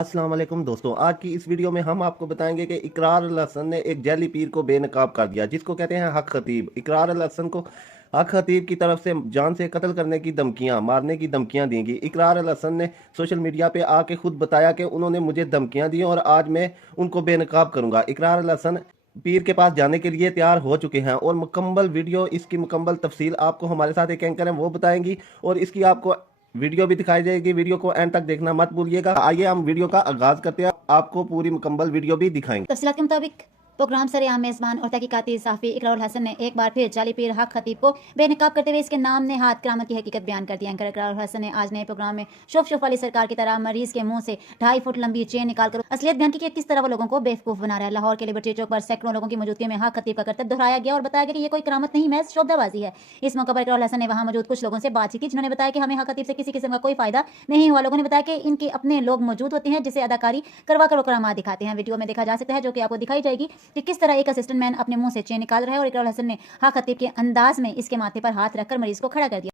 अस्सलाम वालेकुम दोस्तों, आज की इस वीडियो में हम आपको बताएंगे कि इकरार अल हसन ने एक जैली पीर को बेनकाब कर दिया, जिसको कहते हैं हक खतीब। इकरार अल हसन को हक खतीब की तरफ से जान से कत्ल करने की धमकियां, मारने की धमकियां दी गई। इकरार अल हसन ने सोशल मीडिया पे आके खुद बताया कि उन्होंने मुझे धमकियां दी और आज मैं उनको बेनकाब करूंगा। इकरार अल हसन पीर के पास जाने के लिए तैयार हो चुके हैं और मुकम्मल वीडियो, इसकी मुकम्मल तफसील आपको हमारे साथ एक एंकर है वो बताएंगी और इसकी आपको वीडियो भी दिखाई जाएगी। वीडियो को एंड तक देखना मत भूलिएगा। आइए हम वीडियो का आगाज करते हैं, आपको पूरी मुकम्मल वीडियो भी दिखाएंगे। तफसीलात के मुताबिक प्रोग्राम सरेआम मेज़बान और तहकीकाती सहाफ़ी इकरारुल हसन ने एक बार फिर जाली पीर हक खतीब को बेनकाब करते हुए इसके नाम ने हाथ करामत की हकीकत बयान कर दिया। एंकर इकरारुल हसन ने आज नए प्रोग्राम में शोफ वाली सरकार की तरह मरीज के मुंह से 2.5 फुट लंबी चेन निकालकर असलियत बयान की कि किस तरह वो लोगों को बेवकूफ बना रहा है। लाहौर के लिबर्टी चौक पर सैकड़ों लोगों की मौजूदगी में हक खतीब का करतब दोहराया गया और बताया गया कि ये कोई करामत नहीं, महज शोबदाबाजी है। इस मौके पर इकरारुल हसन ने वहां मौजूद कुछ लोगों से बातचीत की, जिन्होंने बताया कि हमें हक खतीब से किसी किस्म का कोई फायदा नहीं हुआ। लोगों ने बताया कि इनके अपने लोग मौजूद होते हैं जिसे अदाकारी करवा कर करामात दिखाते हैं। वीडियो में देखा जा सकता है, जो कि आपको दिखाई जाएगी, कि किस तरह एक असिस्टेंट मैन अपने मुंह से चेन निकाल रहा है और इकरारुल हसन ने हक खतीब के अंदाज में इसके माथे पर हाथ रखकर मरीज को खड़ा कर दिया।